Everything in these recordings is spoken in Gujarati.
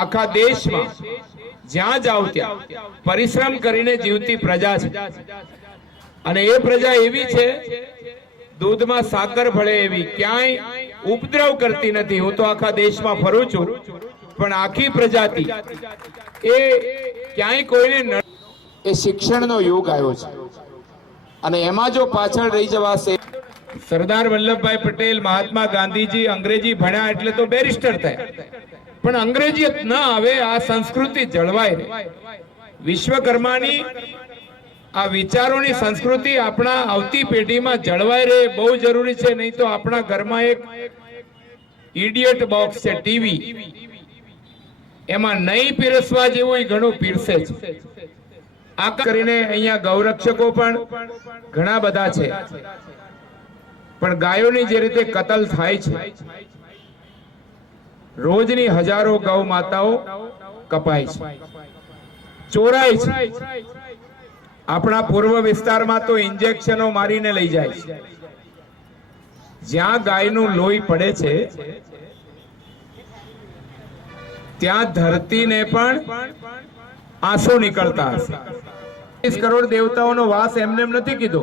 આખા દેશમાં જ્યાં જાવ ત્યાં પરિશ્રમ કરીને જીવતી પ્રજા છે અને એ પ્રજા એવી છે દૂધમાં સાકર ભળે એવી, ક્યાંય ઉપદ્રવ કરતી નથી। હું તો આખા દેશમાં ફરું છું પણ આખી પ્રજાતિ એ ક્યાંય કોઈને એ શિક્ષણનો યુગ આવ્યો છે અને એમાં જો પાછળ રહી જવાશે। સરદાર વલ્લભભાઈ પટેલ, મહાત્મા ગાંધીજી અંગ્રેજી ભણ્યા એટલે તો બેરિસ્ટર થયા, પણ અંગ્રેજી ન આવે, આ સંસ્કૃતિ જળવાય રહે। વિશ્વકર્માની આ વિચારોની સંસ્કૃતિ આપણા આવતી પેઢીમાં જળવાઈ રહે બહુ જરૂરી છે। નહીં તો આપણા ઘરમાં એક ઇડિયટ બોક્સ છે ટીવી, એમાં નહીં પીરસવા જેવું ઘણું પીરસે છે। આ કરીને અહીંયા ગૌરક્ષકો પણ ઘણા બધા છે, પણ ગાયોની જે રીતે કતલ થાય છે, રોજની હજારો ગૌ માતાઓ કપાય છે, ચોરાય છે। આપણા પૂર્વ વિસ્તારમાં તો ઇન્જેક્શનો મારીને લઈ જાય છે। જ્યાં ગાયનું લોહી પડે છે ત્યાં ધરતીને પણ આંસુ નીકળતા હશે। 30 કરોડ દેવતાઓનો વાસ એમને એમ નથી કીધો।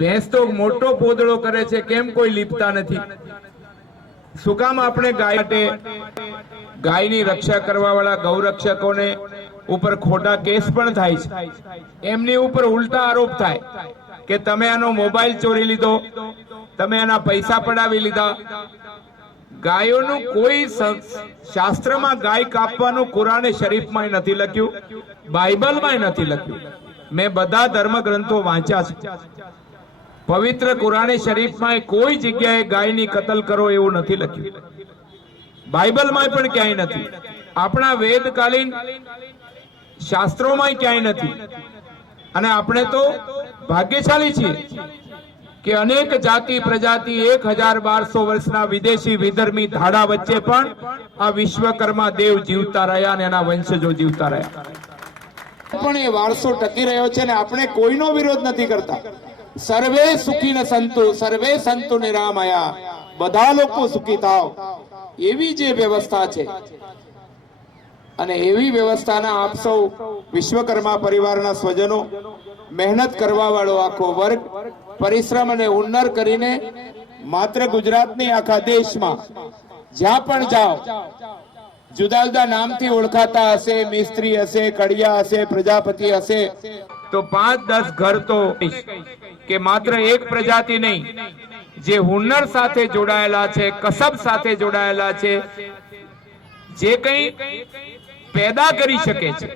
ભેંસ તો મોટો પોદળો કરે છે, કેમ કોઈ લીપતા નથી? શું કામ આપણે ગાય માટે ગાયની રક્ષા કરવા વાળા ગૌરક્ષકોને ઉપર ખોટા કેસ પણ થાય છે, એમની ઉપર ઉલટા આરોપ થાય કે તમે આનો મોબાઈલ ચોરી લીધો, તમે આના પૈસા પડાવી લીધા। ગાયોનું કોઈ શાસ્ત્રમાં ગાય કાપવાનું કુરાને શરીફમાં નથી લખ્યું, બાઇબલમાં નથી લખ્યું। મેં બધા ધર્મ ગ્રંથો વાંચ્યા છે, પવિત્ર કુરાને શરીફમાં કોઈ જગ્યાએ ગાયની કતલ કરો એવું નથી લખ્યું, બાઇબલમાં પણ ક્યાંય નથી, આપણા વેદકાલીન શાસ્ત્રોમાં ક્યાંય નથી। અને આપણે તો ભાગ્યશાળી છીએ કે અનેક જાતિ પ્રજાતિ 1200 વર્ષના વિદેશી વિધર્મી ધાડા વચ્ચે પણ આ વિશ્વકર્મા દેવ જીવતા રહ્યા અને એના વંશજો જીવતા રહ્યા, પણ એ વારસો ટકી રહ્યો છે ને આપણે કોઈનો વિરોધ નથી કરતા। સર્વે સુખી ન સંતુ, સર્વે સંતુ નિરામયા, બધા લોકો સુખી થાવ, એવી જે વ્યવસ્થા છે અને એવી વ્યવસ્થાના આપ સૌ વિશ્વકર્મા પરિવારના સ્વજનો, મહેનત કરવા વાળો આખો વર્ગ પરિશ્રમ અને હુન્નર કરીને માત્ર ગુજરાતની આખા દેશમાં જ્યાં પણ જાઓ જુદા જુદા નામથી ઓળખાતા હશે, મિસ્ત્રી હશે, કડિયા હશે, પ્રજાપતિ હશે, તો 5-10 ઘર તો કે માત્ર એક પ્રજાતિ નહીં, જે હુન્નર સાથે જોડાયેલા છે, કસબ સાથે જોડાયેલા છે, જે કંઈ પેદા કરી શકે છે,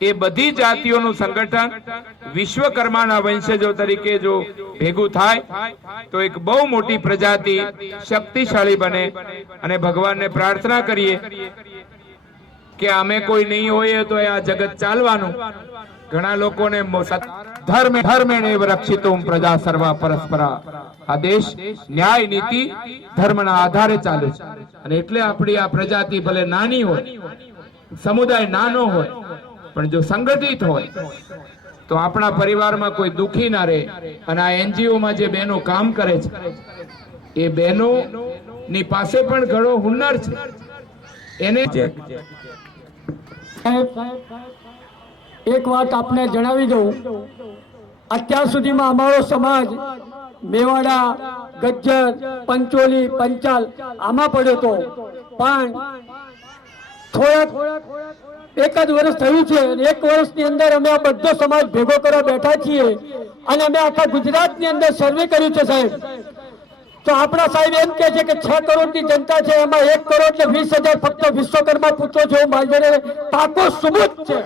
એ બધી જાતિઓનું સંગઠન વિશ્વકર્માના વંશજો તરીકે જો ભેગું થાય તો એક બહુ મોટી પ્રજાતિ શક્તિશાળી બને। અને ભગવાનને પ્રાર્થના કરીએ કે અમે કોઈ નહીં હોઈએ તો આ જગત ચાલવાનું। ઘણા લોકોને ધર્મેણેવ રક્ષિતુમ પ્રજા સર્વા પરસ્પરા, આ દેશ ન્યાય નીતિ ધર્મના આધારે ચાલે છે અને એટલે આપણી આ પ્રજાતિ ભલે નાની હોય, સમુદાય નાનો હોય, પણ જો સંગઠિત હોય તો આપણા પરિવારમાં કોઈ દુખી ના રહે। અને આ એનજીઓમાં જે બહેનો કામ કરે છે એ બહેનો ની પાસે પણ ઘણો હુન્નર છે, એને એક વાત આપને જણાવી દઉં, અત્યાર સુધીમાં અમારો સમાજ મેવાડા, ગજ્જર, પંચોલી, પંચાલ આમાં પડ્યો હતો, પણ થોડાક 1 જ વર્ષ થયું છે, 1 વર્ષની અંદર અમે આ બધો સમાજ ભેગો કરવા બેઠા છીએ અને અમે આખા ગુજરાતની અંદર સર્વે કર્યું છે સાહેબ। તો આપણા સાહેબ એમ કહે છે કે 6 કરોડની જનતા છે, એમાં 1 કરોડ ને 20,000 ફક્ત વિશ્વકર્મા પુત્રો છે, મારી પાકો સુબુત છે।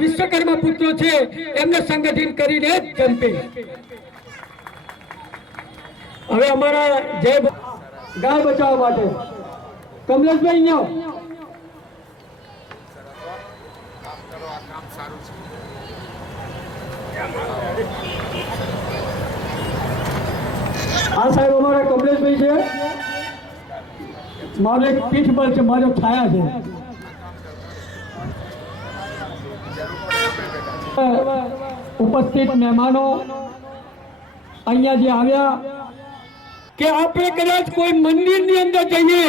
વિશ્વકર્મા પુત્રો છે એમને સંગઠિત કરીને જનપી। હવે અમારા જય ગાય બચાવવા માટે કમલેશભાઈ અહીંયા આ સાહેબ અમારા કમલેશભાઈ છે, મારો એક પીઠબળ છે, મારો છાયા છે। ઉપસ્થિત મહેમાનો અહીંયા જે આવ્યા કે આપણે કદાચ કોઈ મંદિરની અંદર જઈએ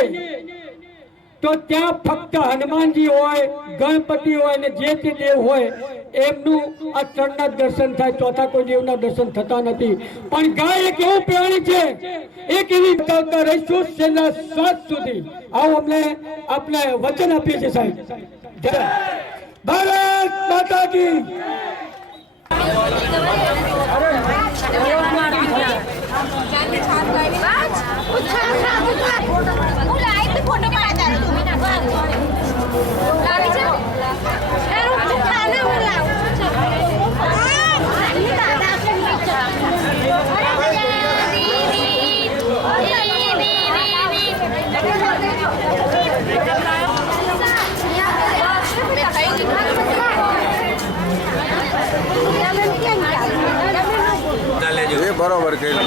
તો ત્યાં ફક્ત હનુમાનજી હોય, ગણપતિ હોય ને જે તે દેવ હોય એમનું આ ત્રણના જ દર્શન થાય, ચોથા કોઈ દેવના દર્શન થતા નથી. પણ ગાય એક એવું પ્રાણી છે, એક એવી બતાવતા રહીશું છેલ્લા શ્વાસ સુધી. આવો અમને આપણે વચન આપીએ છીએ સાહેબ. જય ભારત માતા કી. એ બરોબર કર્યું.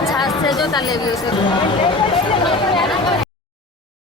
अच्छा से जो तले भी उसे